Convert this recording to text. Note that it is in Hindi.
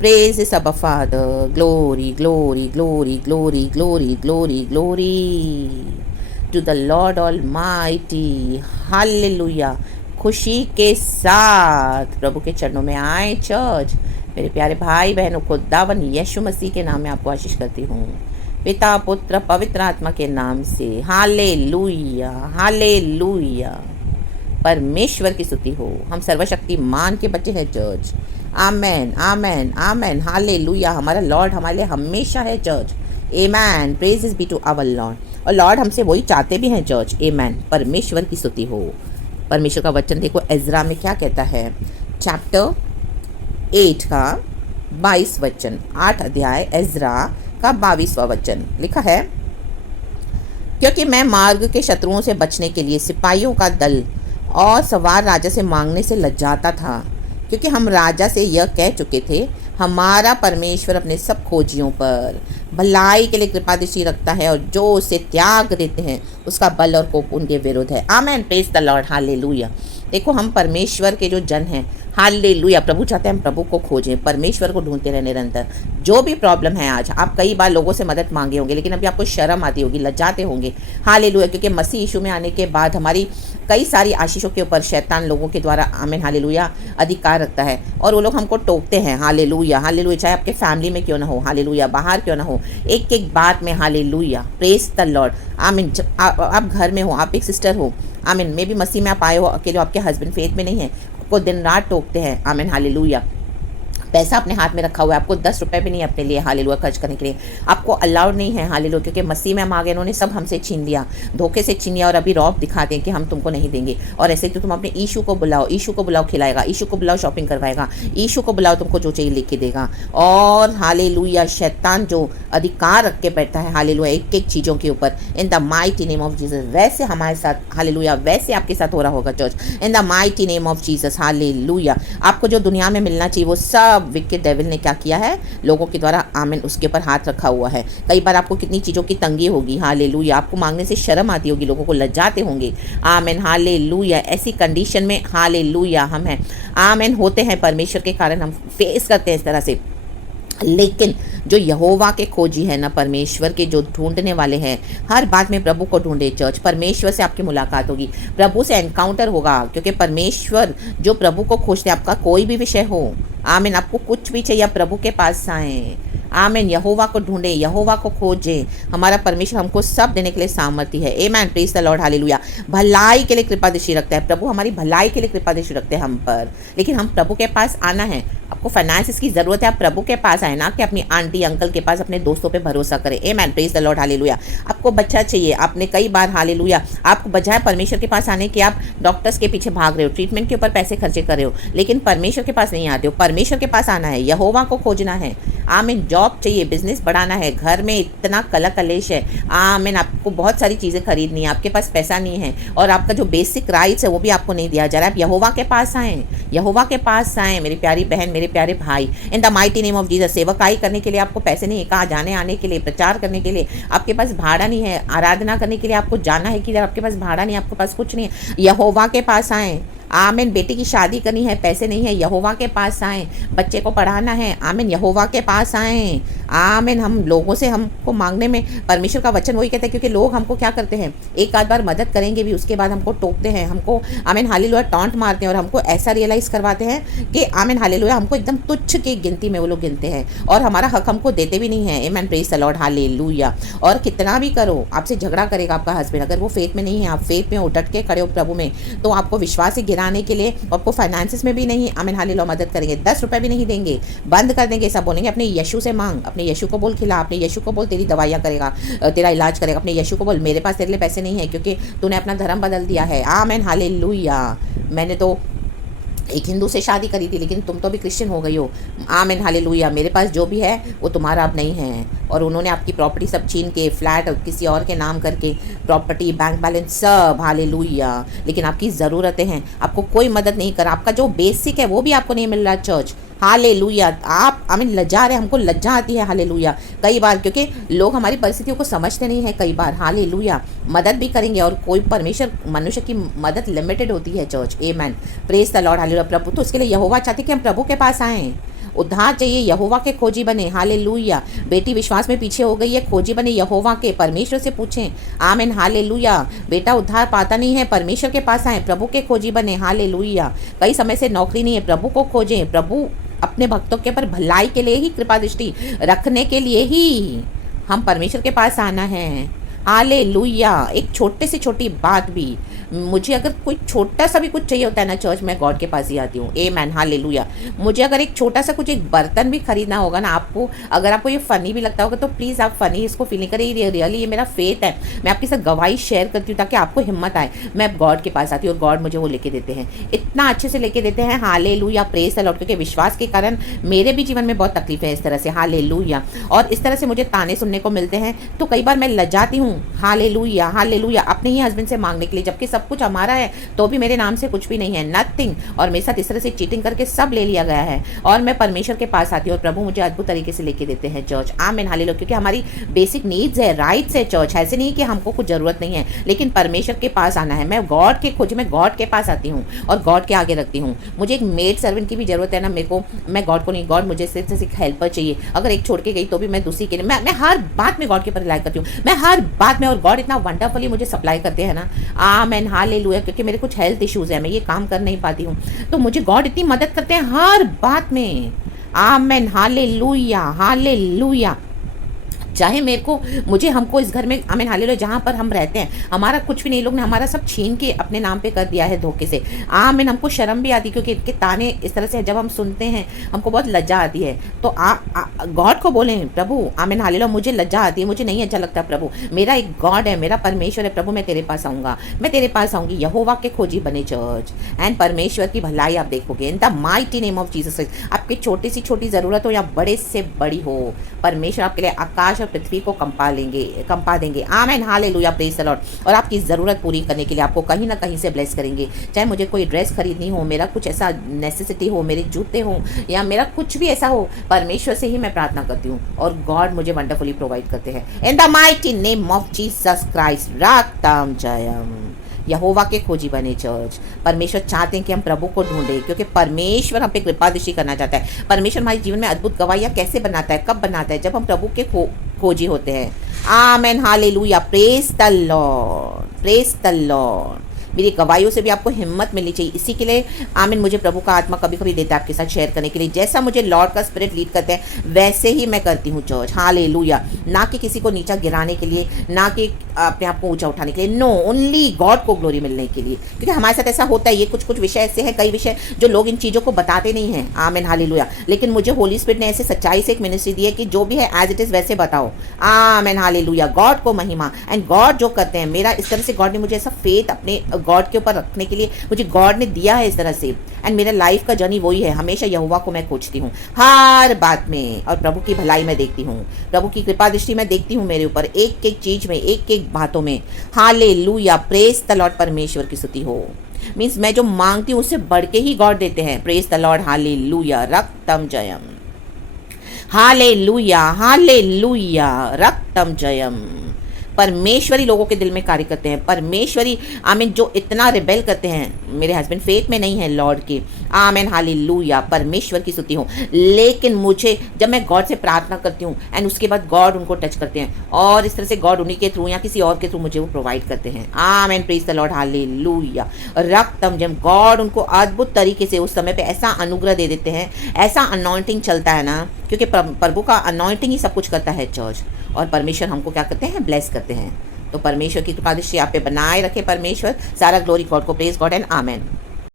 Praises Abba Father. Glory, glory, glory, glory, glory, glory, glory to the Lord Almighty. Hallelujah. खुशी के साथ प्रभु के चरणों में आए चर्च। मेरे प्यारे भाई बहनों को दावन यीशु मसीह के नाम में आपको आशीष करती हूँ, पिता पुत्र पवित्र आत्मा के नाम से। Hallelujah, hallelujah. परमेश्वर की स्तुति हो। हम सर्वशक्तिमान के बच्चे हैं church. Amen, amen, amen. Hallelujah. हमारा लॉर्ड हमारे लिए हमेशा है church. Amen. Praises be to our Lord. और लॉर्ड हमसे वही चाहते भी हैं चर्च। आमेन। परमेश्वर की स्तुति हो। परमेश्वर का वचन देखो एजरा में क्या कहता है, चैप्टर 8 का 22 वचन, 8 अध्याय एजरा का 22वां वचन लिखा है, क्योंकि मैं मार्ग के शत्रुओं से बचने के लिए सिपाहियों का दल और सवार राजा से मांगने से लज्जाता था, क्योंकि हम राजा से यह कह चुके थे, हमारा परमेश्वर अपने सब खोजियों पर भलाई के लिए कृपा दृष्टि रखता है और जो उसे त्याग देते हैं उसका बल और कोप उनके विरुद्ध है। Amen. Praise the Lord. Hallelujah. देखो हम परमेश्वर के जो जन हैं, हालेलुया, प्रभु चाहते हैं हम प्रभु को खोजें, परमेश्वर को ढूंढते रहे निरंतर। जो भी प्रॉब्लम है, आज आप कई बार लोगों से मदद मांगे होंगे, लेकिन अभी आपको शर्म आती होगी, लज्जाते होंगे। हालेलुया। क्योंकि मसीह यीशु में आने के बाद हमारी कई सारी आशीषों के ऊपर शैतान लोगों के द्वारा, आमीन हालेलुया, अधिकार रखता है और वो लोग हमको टोकते हैं। Hallelujah, hallelujah. चाहे आपके फैमिली में क्यों ना हो, हालेलुया, बाहर क्यों ना हो, एक एक बात में, हालेलुया, प्रेज द लॉर्ड। आमीन। आप घर में हो, आप एक सिस्टर हो, आमीन, मे भी मसीह में आप आए हो अकेले, आपके हस्बैंड फेथ में नहीं है, आपको दिन रात टोकते हैं, आमीन हालेलुया। पैसा अपने हाथ में रखा हुआ है, आपको 10 रुपये भी नहीं अपने लिए हालेलुया खर्च करने के लिए, आपको अलाउड नहीं है हालेलुया, क्योंकि मसीह में हम आ गए, उन्होंने सब हमसे छीन लिया, धोखे से छीन लिया और अभी रौब दिखाते हैं कि हम तुमको नहीं देंगे। और ऐसे तो तुम अपने यीशु को बुलाओ, यीशु को बुलाओ खिलाएगा, यीशु को बुलाओ शॉपिंग करवाएगा, यीशु को बुलाओ तुमको जो चाहिए लेके देगा। और हालेलुया, शैतान जो अधिकार रख के बैठता है हालेलुया एक एक चीज़ों के ऊपर, इन the mighty name of Jesus, वैसे हमारे साथ हालेलुया, वैसे आपके साथ हो रहा होगा church, in the mighty name of Jesus. Hallelujah. आपको जो दुनिया में मिलना चाहिए वो सब विकेड डेविल ने क्या किया है, लोगों के द्वारा, आमीन, उसके ऊपर हाथ रखा हुआ है। कई बार आपको कितनी चीज़ों की तंगी होगी, हालेलुया, आपको मांगने से शर्म आती होगी, लोगों को लज्जाते होंगे, आमीन हालेलुया। ऐसी कंडीशन में हालेलुया हम हैं, आमीन, होते हैं परमेश्वर के कारण हम फेस करते हैं इस तरह से। लेकिन जो यहोवा के खोजी है ना, परमेश्वर के जो ढूंढने वाले हैं, हर बात में प्रभु को ढूंढे चर्च। परमेश्वर से आपकी मुलाकात होगी, प्रभु से एनकाउंटर होगा, क्योंकि परमेश्वर जो प्रभु को खोजते हैं, आपका कोई भी विषय हो, आमीन, आपको कुछ भी चाहिए, आप प्रभु के पास आएँ, आमीन, यहोवा को ढूंढे, यहोवा को खोजे। हमारा परमेश्वर हमको सब देने के लिए सामर्थ्य है। आमीन। Praise the Lord. हालेलुया। भलाई के लिए कृपा दृष्टि रखता है प्रभु, हमारी भलाई के लिए कृपा दृष्टि रखते हैं हम पर, लेकिन हम प्रभु के पास आना है। आपको फाइनेंस की ज़रूरत है, आप प्रभु के पास आए, ना कि अपनी आंटी अंकल के पास, अपने दोस्तों पे भरोसा करें। आमीन। Praise the Lord. हालेलुया। आपको बच्चा चाहिए, आपने कई बार हालेलुया, आपको बजाय परमेश्वर के पास आने के आप डॉक्टर्स के पीछे भाग रहे हो, ट्रीटमेंट के ऊपर पैसे खर्चे कर रहे हो, लेकिन परमेश्वर के पास नहीं आते हो। परमेश्वर के पास आना है, यहोवा को खोजना है। आमीन। जॉब चाहिए, बिजनेस बढ़ाना है, घर में इतना कला कलेश है, आमीन, आपको बहुत सारी चीज़ें खरीदनी है, आपके पास पैसा नहीं है और आपका जो बेसिक राइट्स है वो भी आपको नहीं दिया जा रहा है। आप यहोवा के पास आएँ, यहोवा के पास आएँ मेरी प्यारी बहन, मेरे प्यारे भाई, इन the mighty name of Jesus. सेवकाई करने के लिए आपको पैसे नहीं है, कहाँ जाने आने के लिए, प्रचार करने के लिए आपके पास भाड़ा नहीं है, आराधना करने के लिए आपको जाना है कि आपके पास भाड़ा नहीं है, आपके पास कुछ नहीं है, यहोवा के पास आएँ। आमीन। बेटी की शादी करनी है, पैसे नहीं है, यहोवा के पास आएँ। बच्चे को पढ़ाना है, आमीन, यहोवा के पास आएँ। आमीन। हम लोगों से हमको मांगने में, परमेश्वर का वचन वही कहता है, क्योंकि लोग हमको क्या करते हैं, एक आध बार मदद करेंगे भी, उसके बाद हमको टोकते हैं, हमको आमीन हालेलुया टॉन्ट मारते हैं और हमको ऐसा रियलाइज़ करवाते हैं कि आमीन हालेलुया हमको एकदम तुच्छ की गिनती में वो लोग गिनते हैं और हमारा हक हमको देते भी नहीं है। आमीन। Praise the Lord. हालेलुया। और कितना भी करो, आपसे झगड़ा करेगा आपका हस्बैंड, अगर वो फेथ में नहीं है, आप फेथ में उठट के खड़े हो प्रभु में, तो आपको विश्वास से गिराने के लिए, आपको फाइनेंसिस में भी नहीं, आमीन हालेलुया, मदद करेंगे, 10 रुपये भी नहीं देंगे, बंद कर देंगे, सब बोलेंगे अपने यीशु से मांग, अपने यीशु को बोल खिला, अपने यीशु को बोल तेरी दवाइयाँ करेगा, तेरा इलाज करेगा, अपने यीशु को बोल मेरे पास तेरे लिए पैसे नहीं है क्योंकि तूने अपना धर्म बदल दिया है। आमीन हालेलुया। मैंने तो एक हिंदू से शादी करी थी, लेकिन तुम तो भी क्रिश्चियन हो गई हो, आमीन हालेलुया, मेरे पास जो भी है वो तुम्हारा अब नहीं है। और उन्होंने आपकी प्रॉपर्टी सब छीन के, फ्लैट किसी और के नाम करके, प्रॉपर्टी, बैंक बैलेंस सब, हालेलुया, लेकिन आपकी ज़रूरतें हैं, आपको कोई मदद नहीं कर, आपका जो बेसिक है वो भी आपको नहीं मिल रहा चर्च। हालेलुया। आप आमीन लज्जा रहे, हमको लज्जा आती है हालेलुया कई बार, क्योंकि लोग हमारी परिस्थितियों को समझते नहीं है कई बार। हालेलुया। मदद भी करेंगे और कोई परमेश्वर, मनुष्य की मदद लिमिटेड होती है चर्च। आमीन। Praise the Lord. हालेलुया। प्रभु तो उसके लिए यहोवा चाहते कि हम प्रभु के पास आएँ, उद्धार चाहिए, यहोवा के खोजी बने। हालेलुया। बेटी विश्वास में पीछे हो गई है, खोजी बने यहोवा के, परमेश्वर से पूछें। आमीन, हालेलुया। बेटा उद्धार पाता नहीं है, परमेश्वर के पास आए, प्रभु के खोजी बने। हालेलुया। कई समय से नौकरी नहीं है, प्रभु को खोजें। प्रभु अपने भक्तों के ऊपर भलाई के लिए ही, कृपा दृष्टि रखने के लिए ही हम परमेश्वर के पास आना है। हालेलुया। एक छोटे से छोटी बात भी, मुझे अगर कोई छोटा सा भी कुछ चाहिए होता है ना चर्च, मैं गॉड के पास ही आती हूँ। आमेन, हालेलुया। मुझे अगर एक छोटा सा कुछ, एक बर्तन भी खरीदना होगा ना, आपको अगर आपको ये फ़नी भी लगता होगा तो प्लीज़ आप फ़नी इसको फील नहीं करें, रियली ये मेरा फेथ है। मैं आपके साथ गवाही शेयर करती हूँ ताकि आपको हिम्मत आए। मैं गॉड के पास आती हूँ और गॉड मुझे वो लेके देते हैं, इतना अच्छे से लेके देते हैं। Hallelujah, praise the Lord. क्योंकि विश्वास के कारण मेरे भी जीवन में बहुत तकलीफ है इस तरह से। हालेलुया। और इस तरह से मुझे ताने सुनने को मिलते हैं तो कई बार मैं लजाती हूँ। Hallelujah, hallelujah. अपने ही हस्बैंड से मांगने के लिए, जबकि सब कुछ हमारा है तो भी मेरे नाम से कुछ भी नहीं है, नथिंग। और मेरे साथ इस तरह से चीटिंग करके सब ले लिया गया है। और मैं परमेश्वर के पास आती हूँ और प्रभु मुझे अद्भुत तरीके से लेके देते हैं चर्च। आमीन, हालेलुया। क्योंकि हमारी बेसिक नीड्स है, राइट्स है चर्च। ऐसे नहीं कि हमको कुछ जरूरत नहीं है, लेकिन परमेश्वर के पास आना है। मैं गॉड के खोज में गॉड के पास आती हूँ और गॉड के आगे रखती हूँ। मुझे एक मेड सर्वेंट की भी जरूरत है ना मेरे को, मैं गॉड को नहीं, गॉड मुझे सिर्फ एक हेल्पर चाहिए। अगर एक छोड़ के गई तो भी मैं दूसरी के लिए, मैं हर बात में गॉड के ऊपर रिलाई करती हूँ, मैं हर बात में। और गॉड इतना वंडरफुली मुझे सप्लाई करते हैं ना। आमीन, हालेलुया। क्योंकि मेरे कुछ हेल्थ इश्यूज है, मैं ये काम कर नहीं पाती हूँ, तो मुझे गॉड इतनी मदद करते हैं हर बात में। आमीन, हालेलुया, हालेलुया। चाहे मेरे को, मुझे, हमको इस घर में, आमीन, हालेलुया, जहाँ पर हम रहते हैं हमारा कुछ भी नहीं, लोग ने हमारा सब छीन के अपने नाम पे कर दिया है धोखे से। आमीन। हमको शर्म भी आती क्योंकि इनके ताने इस तरह से जब हम सुनते हैं हमको बहुत लज्जा आती है। तो गॉड को बोलें, प्रभु, आमीन, हालेलुया, मुझे लज्जा आती है, मुझे नहीं अच्छा लगता प्रभु, मेरा एक गॉड है, मेरा परमेश्वर है, प्रभु मैं तेरे पास आऊँगा, मैं तेरे पास आऊँगी। यहोवा के खोजी बने चर्च, एंड परमेश्वर की भलाई आप देखोगे इन the mighty name of Jesus Christ. आपकी छोटी से छोटी ज़रूरत हो या बड़े से बड़ी हो, परमेश्वर आपके लिए आकाश पृथ्वी को कंपा देंगे। आमीन, हालेलुया, प्रेज़ द लॉर्ड। और आपकी ज़रूरत पूरी करने के लिए आपको कहीं ना कहीं से ब्लेस करेंगे। चाहे मुझे कोई ड्रेस खरीदनी हो, मेरा कुछ ऐसा नेसेसिटी हो, मेरे जूते हो, या मेरा कुछ भी ऐसा हो, परमेश्वर से ही मैं प्रार्थना करती हूँ और गॉड मुझे वंडरफुली प्रोवाइड करते हैं। In the mighty name of Jesus Christ, रक्तम जयम। यहोवा के खोजी बने चर्च। परमेश्वर चाहते हैं कि हम प्रभु को ढूंढें, क्योंकि परमेश्वर हम पे कृपा दृष्टि करना चाहता है। परमेश्वर हमारे जीवन में अद्भुत गवाहियाँ कैसे बनाता है, कब बनाता है, जब हम प्रभु के खोजी होते हैं। आमीन, hallelujah, praise the Lord, praise the Lord. मेरी गवाहियों से भी आपको हिम्मत मिलनी चाहिए। इसी के लिए आमीन, मुझे प्रभु का आत्मा कभी कभी देता है आपके साथ शेयर करने के लिए। जैसा मुझे लॉर्ड का स्पिरिट लीड करते हैं वैसे ही मैं करती हूँ चर्च। हालेलुया। ना कि किसी को नीचा गिराने के लिए, ना कि अपने आप को ऊंचा उठाने के लिए, नो, ओनली गॉड को ग्लोरी मिलने के लिए। क्योंकि हमारे साथ ऐसा होता है, ये कुछ विषय ऐसे हैं, कई विषय जो लोग इन चीज़ों को बताते नहीं हैं। आमीन, हालेलुया। लेकिन मुझे होली स्पिरिट ने ऐसे सच्चाई से एक मिनिस्ट्री दी है कि जो भी है एज इट इज़ वैसे बताओ। आमीन, हालेलुया। गॉड को महिमा, एंड गॉड जो करते हैं, मेरा इस तरह से गॉड ने मुझे ऐसा फेथ अपने गॉड के ऊपर रखने के लिए मुझे गॉड ने दिया है इस तरह से। एंड मेरा लाइफ का जर्नी वही है, हमेशा यहोवा को मैं खोजती हूँ हर बात में, और प्रभु की भलाई मैं देखती हूँ, प्रभु की कृपा दृष्टि मैं देखती हूँ मेरे ऊपर, एक एक चीज में, एक एक बातों में। Hallelujah, praise the Lord. परमेश्वर की स्तुति हो। मीन्स मैं जो मांगती हूँ उससे बढ़ के ही गॉड देते हैं। प्रेज़ द लॉर्ड, हालेलुया, रक्तम जयम। हालेलुया, हालेलुया, रक्तम जयम। परमेश्वरी लोगों के दिल में कार्य करते हैं। परमेश्वरी, आमीन, जो इतना रिबेल करते हैं। मेरे हस्बैंड फेथ में नहीं है लॉर्ड के। आमीन, हालेलुया, परमेश्वर की स्तुति हो। लेकिन मुझे, जब मैं गॉड से प्रार्थना करती हूँ एंड उसके बाद गॉड उनको टच करते हैं, और इस तरह से गॉड उन्हीं के थ्रू या किसी और के थ्रू मुझे वो प्रोवाइड करते हैं। Amen, praise the Lord, hallelujah, रक्तम जयम। गॉड उनको अद्भुत तरीके से उस समय पे ऐसा अनुग्रह दे देते हैं, ऐसा अनॉइंटिंग चलता है ना, क्योंकि प्रभु का अनॉइंटिंग ही सब कुछ करता है चर्च। और परमेश्वर हमको क्या करते हैं, ब्लेस करते हैं। तो परमेश्वर की कृपा दृष्टि आप पे बनाए रखे परमेश्वर। सारा ग्लोरी गॉड को, प्रेज गॉड एंड आमेन।